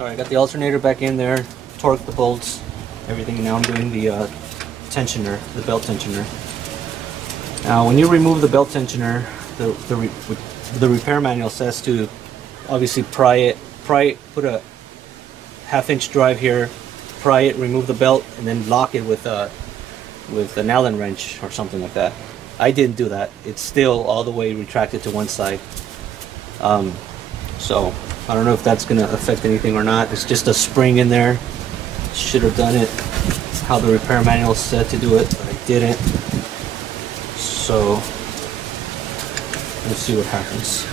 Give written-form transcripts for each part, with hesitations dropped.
Alright, got the alternator back in there, torqued the bolts, everything. Now I'm doing the tensioner, the belt tensioner. Now when you remove the belt tensioner, the repair manual says to obviously pry it, put a 1/2-inch drive here, pry it, remove the belt, and then lock it with an Allen wrench or something like that. I didn't do that. It's still all the way retracted to one side. So I don't know if that's going to affect anything or not. It's just a spring in there. Should have done it how the repair manual said to do it, but I didn't. So let's see what happens.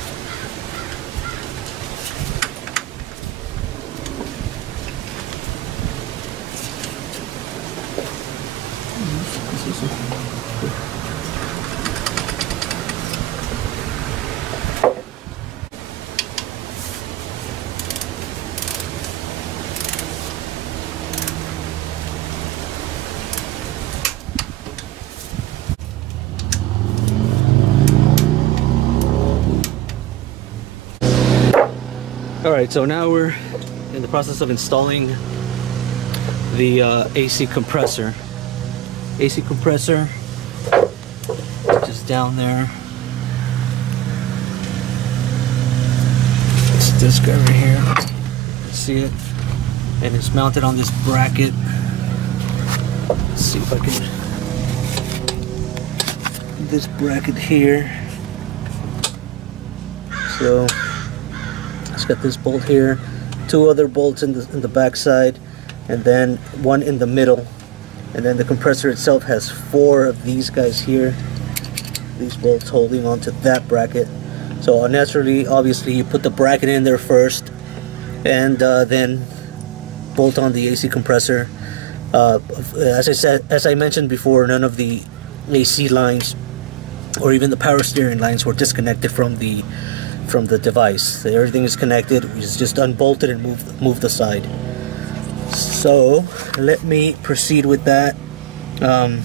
Alright, so now we're in the process of installing the AC compressor. AC compressor is just down there. It's this guy right here. Let's see it. And it's mounted on this bracket. Let's see if I can. This bracket here. So it's got this bolt here, 2 other bolts in the back side, and then 1 in the middle. And then the compressor itself has 4 of these guys here, these bolts holding onto that bracket. So naturally, obviously, you put the bracket in there first, and then bolt on the AC compressor. As I mentioned before, none of the AC lines or even the power steering lines were disconnected from the device. Everything is connected. We just unbolted and moved the side. So let me proceed with that, and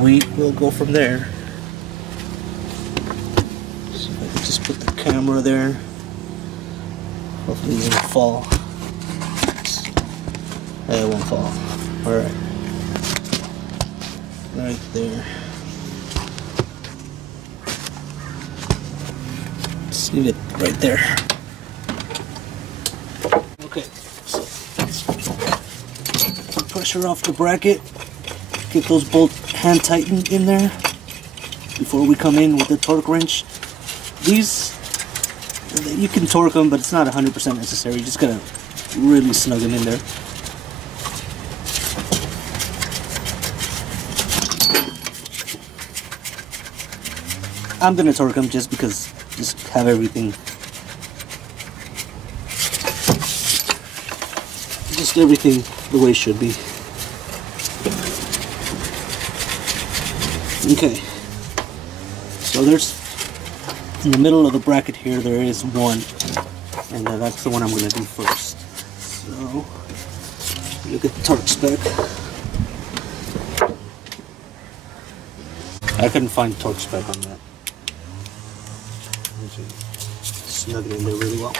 we will go from there. So if I can just put the camera there. Hopefully it won't fall. It won't fall. All right, right there. Leave it right there. Okay, so let's put pressure off the bracket. Get those bolts hand tightened in there before we come in with the torque wrench. These, you can torque them, but it's not 100% necessary. You just gotta really snug them in there. I'm gonna torque them just because. Just have everything, just everything the way it should be. Okay, so there's, in the middle of the bracket here, there is 1, and that's the one I'm going to do first. So, look at the torque spec. I couldn't find torque spec on that. Snug it in there really well.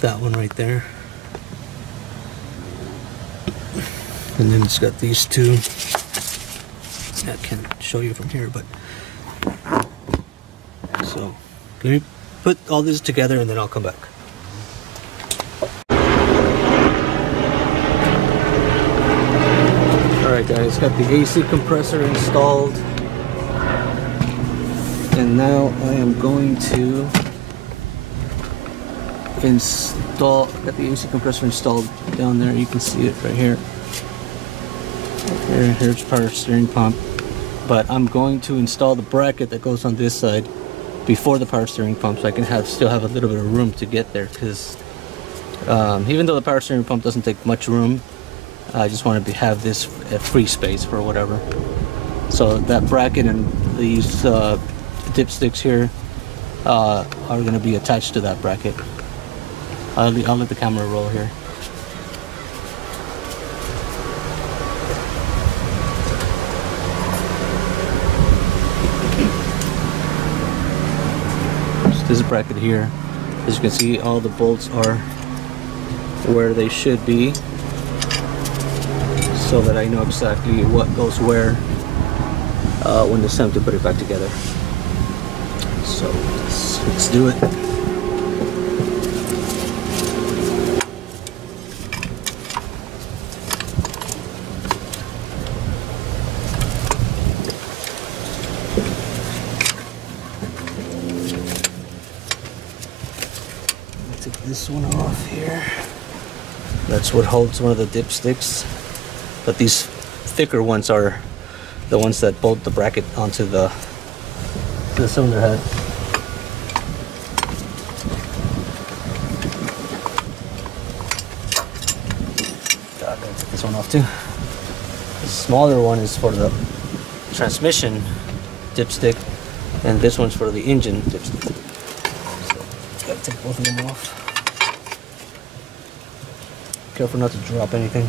That one right there, and then it's got these 2. I can't show you from here, but so let me put all this together and then I'll come back. Alright guys, got the AC compressor installed, and now I am going to got the AC compressor installed down there. You can see it right here. Here's power steering pump. But I'm going to install the bracket that goes on this side before the power steering pump, so I can still have a little bit of room to get there. Because even though the power steering pump doesn't take much room, I just want to have this free space for whatever. So that bracket and these dipsticks here are going to be attached to that bracket. I'll let the camera roll here. So this bracket here, as you can see, all the bolts are where they should be, so that I know exactly what goes where when it's time to put it back together. So let's do it. Take this one off here. That's what holds one of the dipsticks. But these thicker ones are the ones that bolt the bracket onto the cylinder head. Gotta take this one off too. The smaller one is for the transmission dipstick, and this one's for the engine dipstick. So gotta take both of them off. Careful not to drop anything.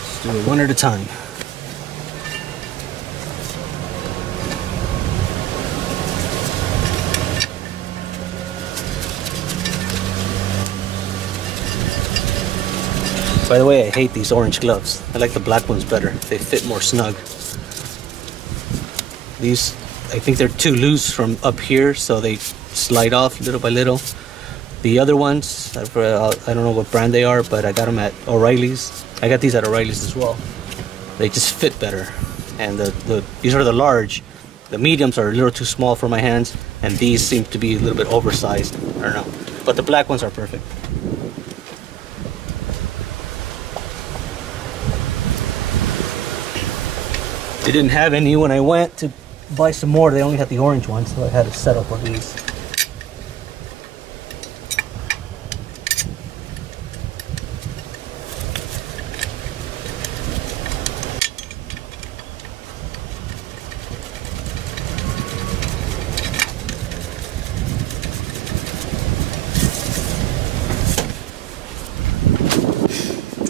Let's do it one at a time. By the way, I hate these orange gloves. I like the black ones better. They fit more snug. These, I think they're too loose from up here, so they slide off little by little. The other ones, I don't know what brand they are, but I got them at O'Reilly's. I got these at O'Reilly's as well. They just fit better. And these are the large. The mediums are a little too small for my hands, and these seem to be a little bit oversized. I don't know. But the black ones are perfect. They didn't have any when I went to buy some more. They only had the orange ones, so I had to settle for these.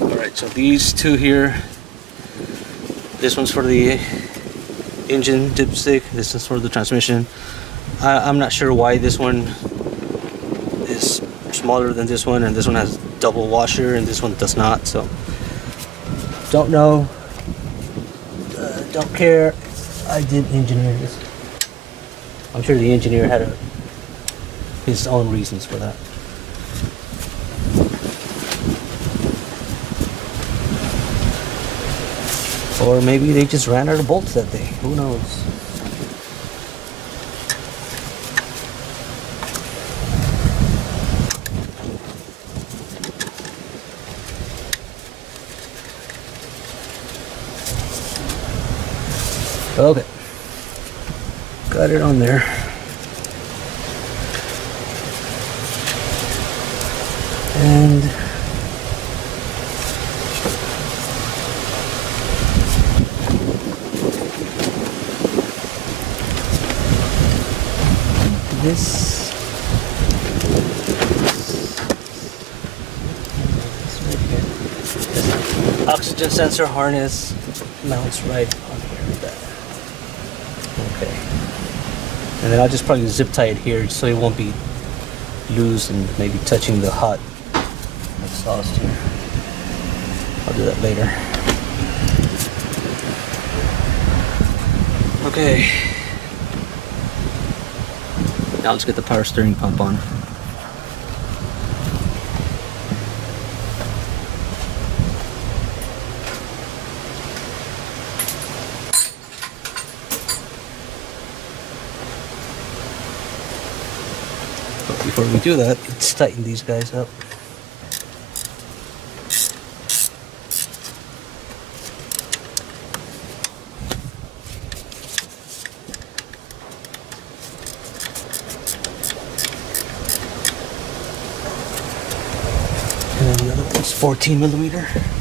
Alright, so these two here, this one's for the engine dipstick, this is for the transmission. I'm not sure why this one is smaller than this one, and this one has double washer and this one does not, so don't know, don't care. I didn't engineer this. I'm sure the engineer had his own reasons for that. Or maybe they just ran out of bolts that day. Who knows? Okay. Got it on there. And this right here. This oxygen sensor harness mounts right on here like that. Okay. And then I'll just probably zip tie it here so it won't be loose and maybe touching the hot exhaust here. I'll do that later. Okay. Now let's get the power steering pump on. But before we do that, let's tighten these guys up. And then the other one's 14mm.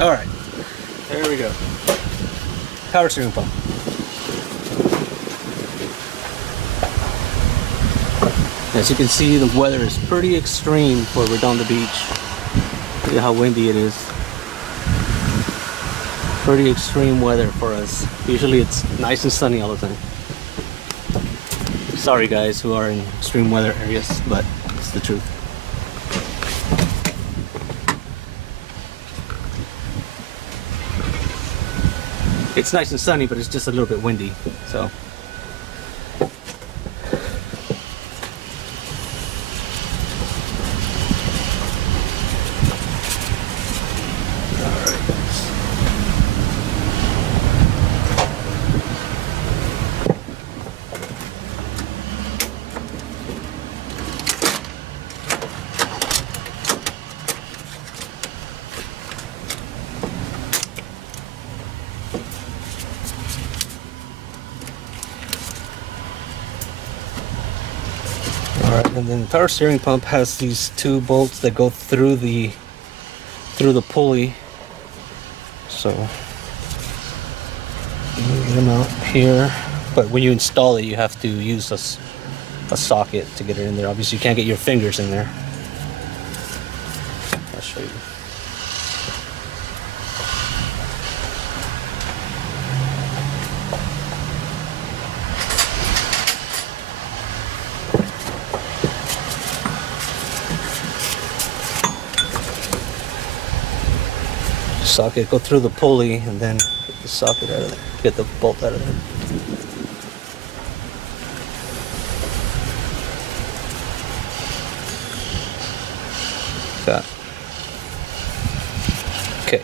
Alright, there we go. Power steering pump. As you can see, the weather is pretty extreme before we're down the beach. Look at how windy it is. Pretty extreme weather for us. Usually it's nice and sunny all the time. Sorry guys who are in extreme weather areas, but it's the truth. It's nice and sunny, but it's just a little bit windy, so. Alright, and then the power steering pump has these two bolts that go through the pulley. So you can get them out here, but when you install it, you have to use a socket to get it in there. Obviously, you can't get your fingers in there. I'll show you. Socket, go through the pulley, and then get the socket out of there. Get the bolt out of there. Got. Okay.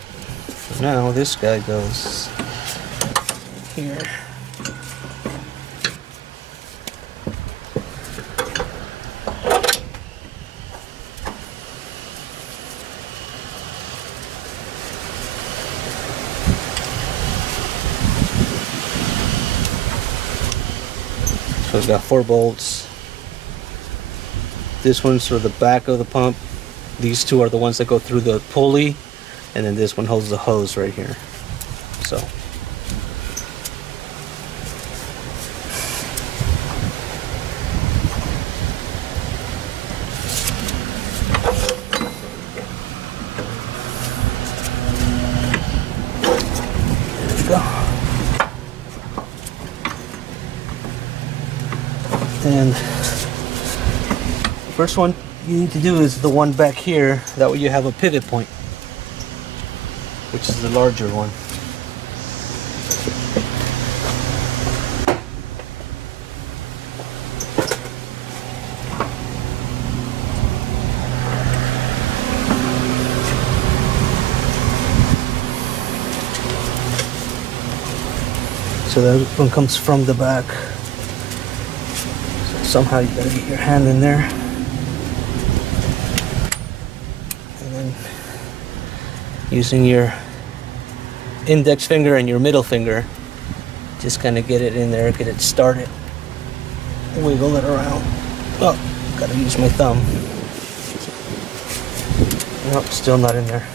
Now this guy goes here. So it's got 4 bolts. This one's for the back of the pump. These two are the ones that go through the pulley, and then this one holds the hose right here. So there we go. And first one you need to do is the one back here. That way you have a pivot point, which is the larger one. So that one comes from the back. Somehow you gotta get your hand in there, and then using your index finger and your middle finger, just kind of get it in there, get it started, wiggle it around. Oh, gotta use my thumb. Nope, still not in there.